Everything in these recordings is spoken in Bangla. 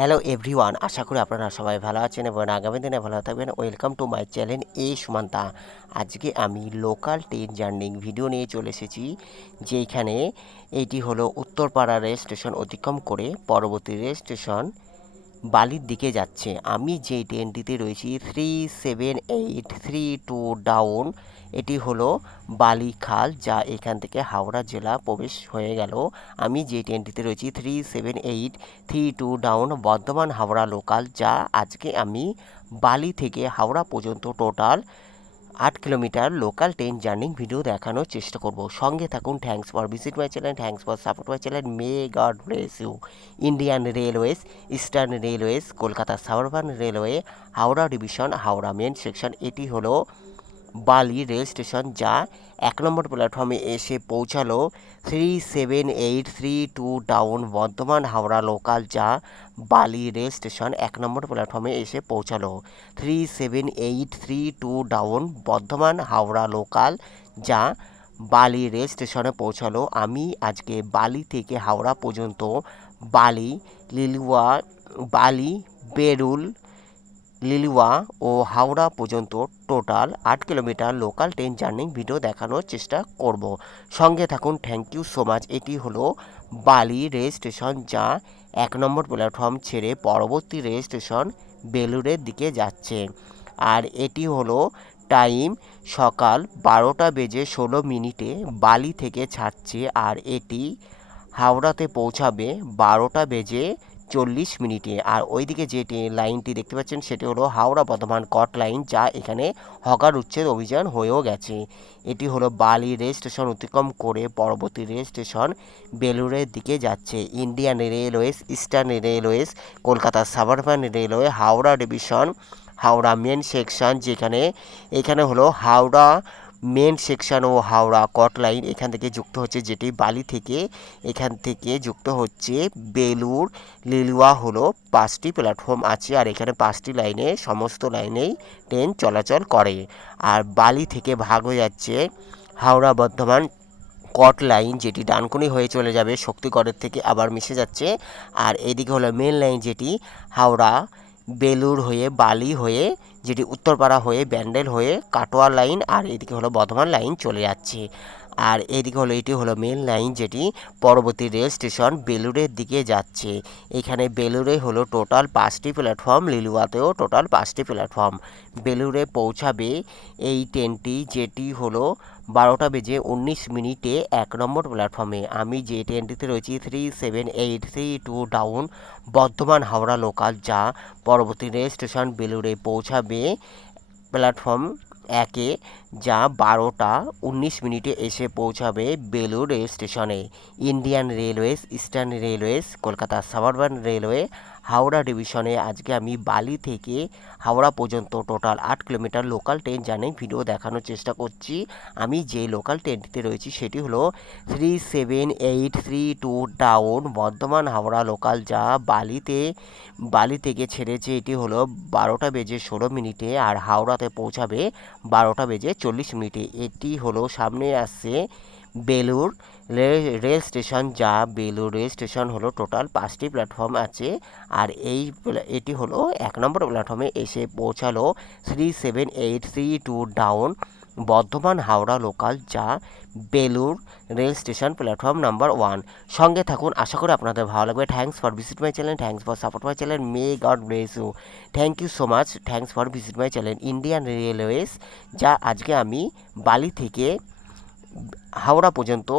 হ্যালো এভরিওয়ান, আশা করি আপনারা সবাই ভালো আছেন এবং আগামী দিনে ভালো থাকবেন। Welcome to my channel Sumanta. আজকে আমি লোকাল ট্রেন জার্নি ভিডিও নিয়ে চলে এসেছি, যেইখানে এইটি হলো উত্তরপাড়া রেল স্টেশন অতিক্রম করে পরবর্তী রেল স্টেশন বালির দিকে যাচ্ছে। আমি যেই ট্রেনটিতে রয়েছি 37832 ডাউন, এটি হলো বালিখাল, যা এখান থেকে হাওড়া জেলা প্রবেশ হয়ে গেল। আমি যে ট্রেনটিতে রয়েছি 37832 ডাউন বর্ধমান হাওড়া লোকাল, যা আজকে আমি বালি থেকে হাওড়া পর্যন্ত total 8 kilometre local train journey video দেখানোর চেষ্টা করব। সঙ্গে থাকুন। Thanks for visit my channel, thanks for support my channel, may God bless you. Indian railways, eastern railways, Kolkata suburban railway, Howrah division, Howrah main section, এটি হলো বালি রেল স্টেশন, যা 1 নম্বর প্ল্যাটফর্মে এসে পৌঁছালো 37832 ডাউন বর্ধমান হাওড়া লোকাল, যা বালি রেল স্টেশন 1 নম্বর প্ল্যাটফর্মে এসে পৌঁছালো 37832 ডাউন বর্ধমান হাওড়া লোকাল, যা বালি রেল স্টেশনে পৌঁছালো। আমি আজকে বালি থেকে হাওড়া পর্যন্ত বালি, লিলুয়া, বালি, বেরুল, লিলুয়া ও হাওড়া পর্যন্ত total 8 kilometre local train journey video দেখানোর চেষ্টা করব। সঙ্গে থাকুন। Thank you so much. এটি হলো বালি রেল স্টেশন, যা 1 নম্বর প্ল্যাটফর্ম ছেড়ে পরবর্তী রেল স্টেশন বেলুড়ের দিকে যাচ্ছে। আর এটি হলো টাইম সকাল 12:16 বালি থেকে ছাড়ছে, আর এটি হাওড়াতে পৌঁছাবে 12:40। আর ওইদিকে যে লাইনটি দেখতে পাচ্ছেন সেটি হলো হাওড়া বর্ধমান কট লাইন, যা এখানে হকার উচ্ছেদ অভিযান হয়েও গেছে। এটি হলো বালি রেল স্টেশন অতিক্রম করে পরবর্তী রেল স্টেশন বেলুড়ের দিকে যাচ্ছে। Indian railways, eastern railways, Kolkata suburban railway, Howrah division, Howrah main section, এখানে হলো হাওড়া মেন সেকশন ও হাওড়া কট লাইন এখান থেকে যুক্ত হচ্ছে, যেটি বালি থেকে এখান থেকে যুক্ত হচ্ছে বেলুড়। লিলুয়া হলো 5টি প্ল্যাটফর্ম আছে, আর এখানে 5টি লাইনে সমস্ত লাইনেই ট্রেন চলাচল করে। আর বালি থেকে ভাগ হয়ে যাচ্ছে হাওড়া বর্ধমান কট লাইন, যেটি ডানকুনি হয়ে চলে যাবে শক্তিগড়ের থেকে, আবার মিশে যাচ্ছে। আর এদিকে হলো মেন লাইন, যেটি হাওড়া বেলুড় হয়ে বালি হয়ে, যেটি উত্তরপাড়া হয়ে ব্যান্ডেল হয়ে কাটোয়া লাইন, আর এদিকে হলো বর্ধমান লাইন চলে যাচ্ছে। আর এদিকে হলো এটি হলো মেন লাইন, যেটি পরবর্তী রেল স্টেশন বেলুড়ের দিকে যাচ্ছে। এখানে বেলুড়ে হলো টোটাল 5টি প্ল্যাটফর্ম, লিলুয়াতেও টোটাল 5টি প্ল্যাটফর্ম। বেলুড়ে পৌঁছাবে এই ট্রেনটি, যেটি হলো 12:19 1 নম্বর প্ল্যাটফর্মে। আমি যে ট্রেনটিতে রয়েছি 37832 ডাউন বর্ধমান হাওড়া লোকাল, যা পরবর্তী রেল স্টেশন বেলুড়ে পৌঁছাবে প্ল্যাটফর্ম 1-এ, যা 12:19 এসে পৌঁছাবে বেলুড় রেল স্টেশনে। Indian railways, eastern railways, Kolkata suburban railway, Howrah ডিভিশনে আজকে আমি বালি থেকে হাওড়া পর্যন্ত total 8 kilometre local train journey video দেখানোর চেষ্টা করছি। আমি যে লোকাল ট্রেনটিতে রয়েছি সেটি হলো 37832 ডাউন বর্ধমান হাওড়া লোকাল, যা বালি থেকে ছেড়েছে। এটি হলো 12:16, আর হাওড়াতে পৌঁছাবে 12:40। এটি হলো সামনে আসছে বেলুড় রেল স্টেশন, যা বেলুড় রেল স্টেশন হলো টোটাল 5টি প্ল্যাটফর্ম আছে। আর এটি হলো 1 নম্বর প্ল্যাটফর্মে এসে পৌঁছালো 37832 ডাউন বর্ধমান হাওড়া লোকাল, যা Belur rail station platform number 1। সঙ্গে থাকুন, আশা করি আপনাদের ভালো লাগবে। Thanks for visit my channel, thanks for support my channel, may God bless you. Thank you so much. Thanks for visit my channel. Indian railways, যা আজকে আমি বালি থেকে হাওড়া পর্যন্ত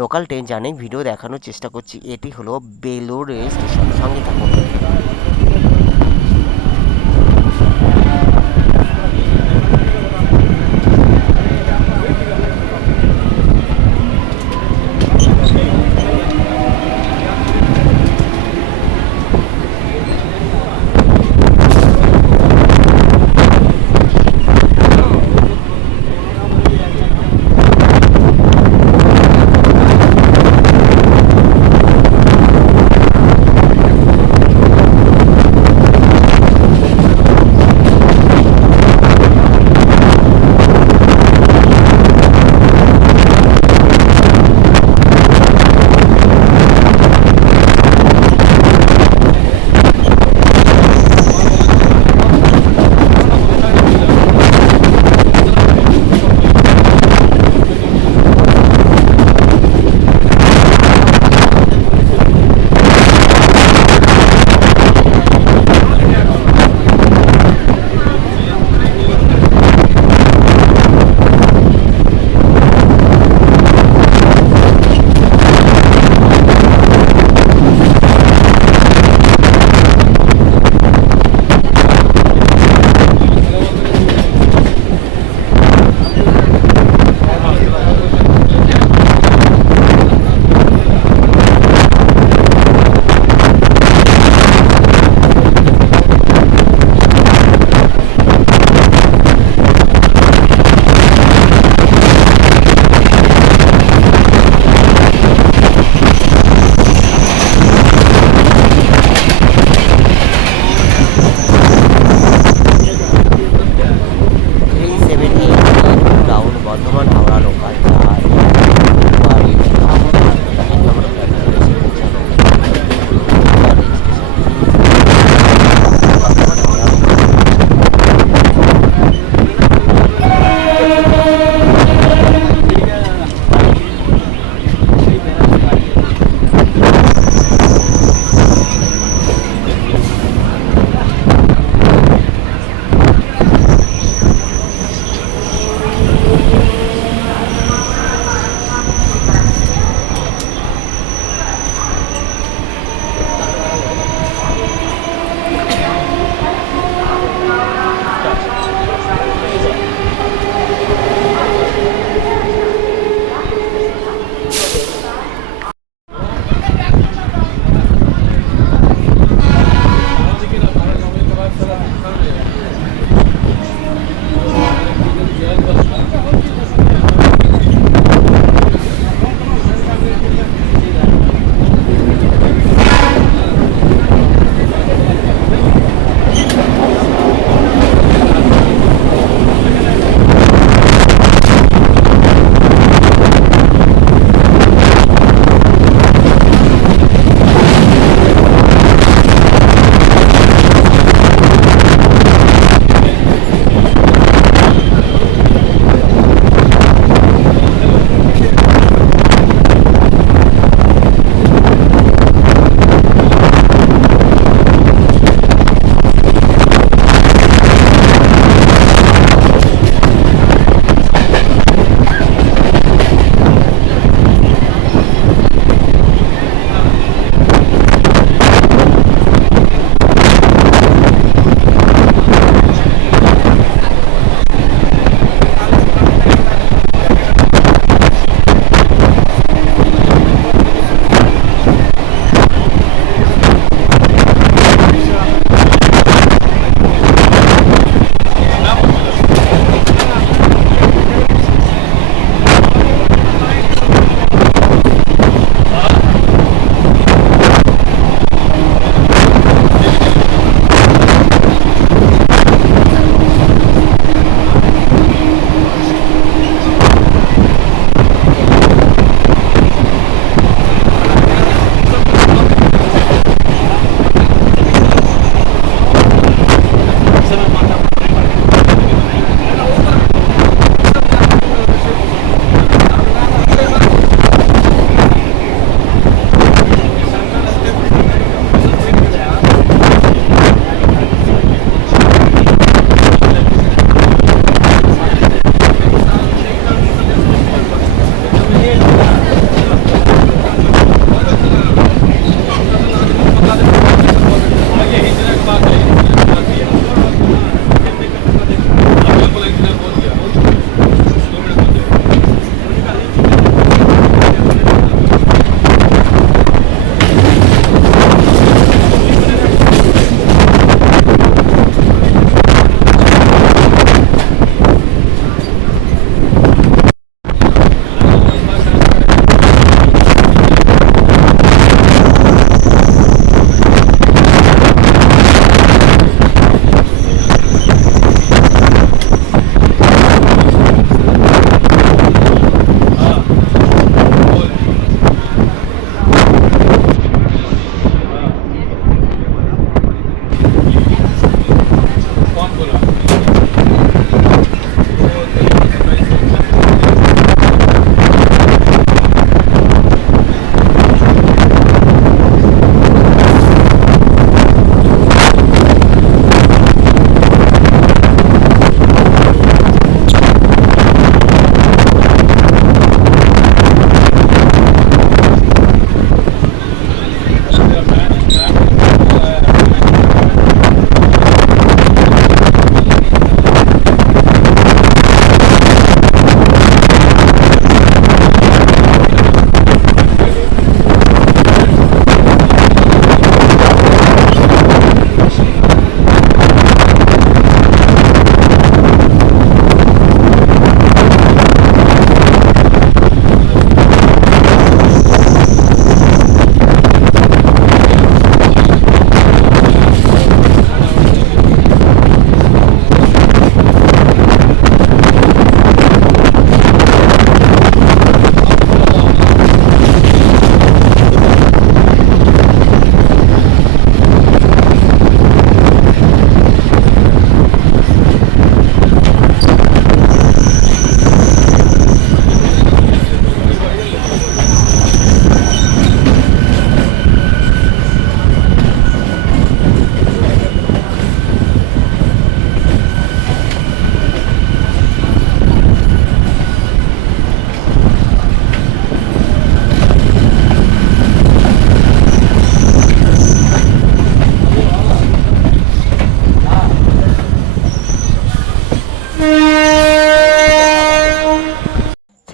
লোকাল ট্রেন জার্নি ভিডিও দেখানোর চেষ্টা করছি। এটি হলো বেলুড় রেল স্টেশন। সঙ্গে থাকুন।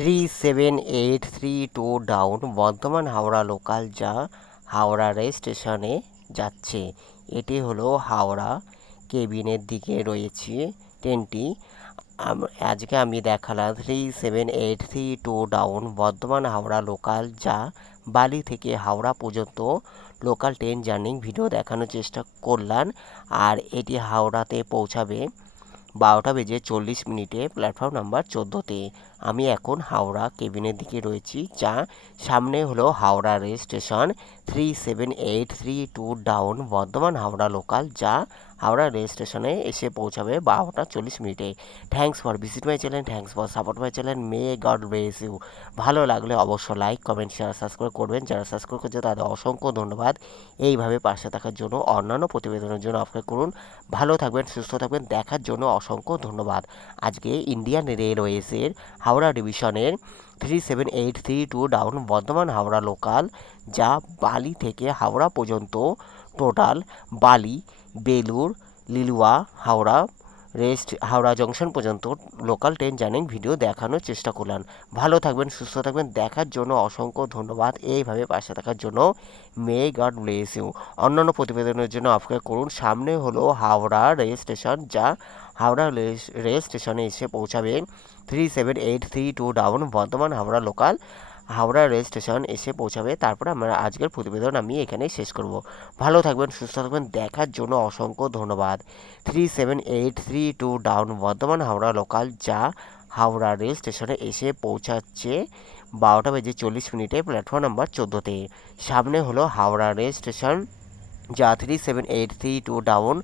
37832 ডাউন বর্ধমান হাওড়া লোকাল যা হাওড়া রেল স্টেশনে যাচ্ছে। এটি হলো হাওড়া কেবিনের দিকে রয়েছে ট্রেনটি। আজকে আমি দেখালাম 37832 ডাউন বর্ধমান হাওড়া লোকাল যা বালি থেকে হাওড়া পর্যন্ত লোকাল ট্রেন জার্নি ভিডিও দেখানোর চেষ্টা করলাম। আর এটি হাওড়াতে পৌঁছাবে 12:40 প্ল্যাটফর্ম নাম্বার 14-তে। আমি এখন হাওড়া কেবিনের দিকে রয়েছি, যা সামনে হলো Howrah rail station. 37832 down Bardhaman Howrah local যা হাওড়া রেল স্টেশনে এসে পৌঁছাবে 12:40। Thanks for visit my channel, thanks for support my channel. May God bless you. ভালো লাগলে অবশ্যই লাইক, কমেন্ট, শেয়ার, সাবস্ক্রাইব করবেন। যারা সাবস্ক্রাইব করছে তাদের অসংখ্য ধন্যবাদ। এইভাবে পাশে থাকার জন্য, অন্যান্য প্রতিবেদনের জন্য অপেক্ষা করুন। ভালো থাকবেন, সুস্থ থাকবেন, দেখার জন্য অসংখ্য ধন্যবাদ। আজকে ইন্ডিয়ান রেলওয়েজের হাওড়া ডিভিশনের 37832 ডাউন বর্ধমান হাওড়া লোকাল যা বালি থেকে হাওড়া পর্যন্ত টোটাল বালি, বেলুর, লিলুয়া, হাওড়া জংশন পর্যন্ত লোকাল ট্রেন জার্নি ভিডিও দেখানোর চেষ্টা করলাম। ভালো থাকবেন, সুস্থ থাকবেন, দেখার জন্য অসংখ্য ধন্যবাদ। এইভাবে পাশে থাকার জন্য মে গড ব্লেস ইউ। অন্যান্য প্রতিবেদনের জন্য অপেক্ষা করুন। সামনে হলো হাওড়া রেল স্টেশন, যা হাওড়া রেল স্টেশনে এসে পৌঁছাবে 37832 down Bardhaman Howrah local Howrah rail station এসে পৌঁছাবে। তারপরে আমরা আজকের প্রতিবেদন আমি এখানেই শেষ করব। ভালো থাকবেন, সুস্থ থাকবেন, দেখার জন্য অসংখ্য ধন্যবাদ। 37832 ডাউন বর্ধমান হাওড়া লোকাল যা হাওড়া রেল স্টেশনে এসে পৌঁছাচ্ছে 12:40 প্ল্যাটফর্ম নাম্বার 14-তে। সামনে হলো হাওড়া রেল স্টেশন, যা 37832 ডাউন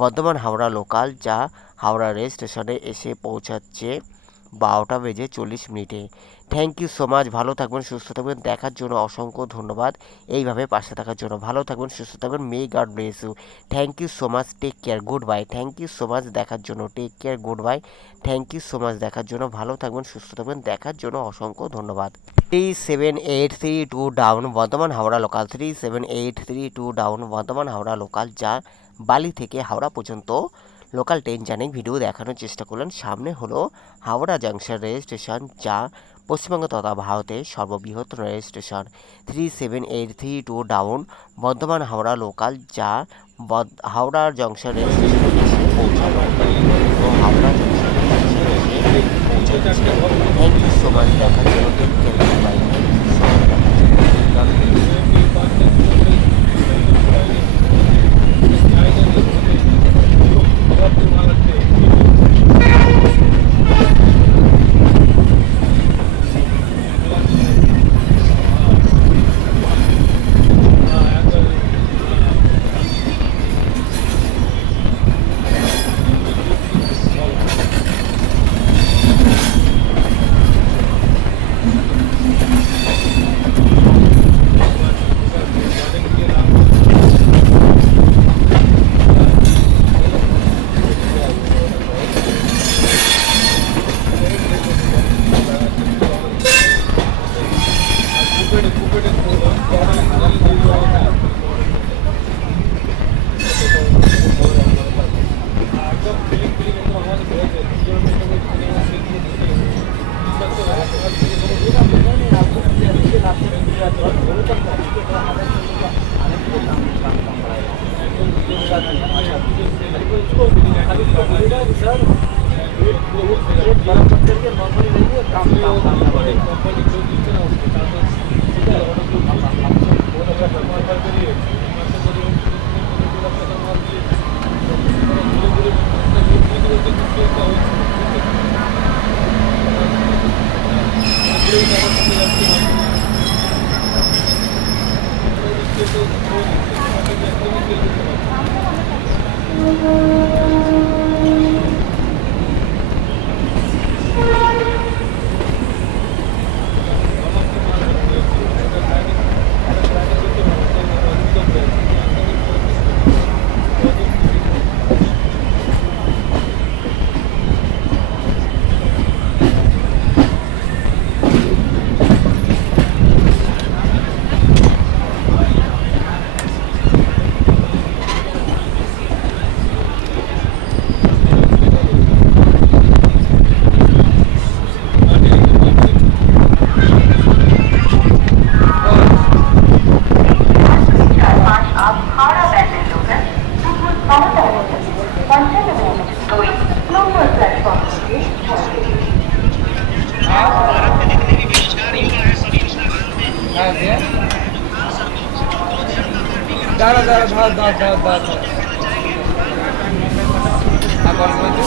বর্ধমান হাওড়া লোকাল যা হাওড়া রেল স্টেশনে এসে পৌঁছাচ্ছে 12:40। Thank you so much. ভালো থাকবেন, সুস্থ থাকবেন, দেখার জন্য অসংখ্য ধন্যবাদ। এইভাবে পাশে থাকার জন্য। ভালো থাকবেন, সুস্থ থাকবেন, may God bless you. Thank you so much, take care, good bye. Thank you so much দেখার জন্য, take care, good bye. Thank you so much দেখার জন্য। ভালো থাকবেন, সুস্থ থাকবেন, দেখার জন্য অসংখ্য ধন্যবাদ। 37832 down Bardhaman Howrah local 37832 down Bardhaman Howrah local যা বালি থেকে হাওড়া পর্যন্ত লোকাল ট্রেন জার্নি ভিডিও দেখানোর চেষ্টা করলেন। সামনে হলো হাওড়া জাংশন রেল স্টেশন, যা পশ্চিমবঙ্গ তথা ভারতের সর্ববৃহৎ rail station. 37832 down Bardhaman Howrah local যা হাওড়া জংশন রেল স্টেশনে এসে পৌঁছালো। তো Howrah junction thank you so much দেখার জন্য। হ্যাঁ দিয়ে দাঁড়া দাঁড়া ধর ধর ধর ধর ধর। আর বল বলছি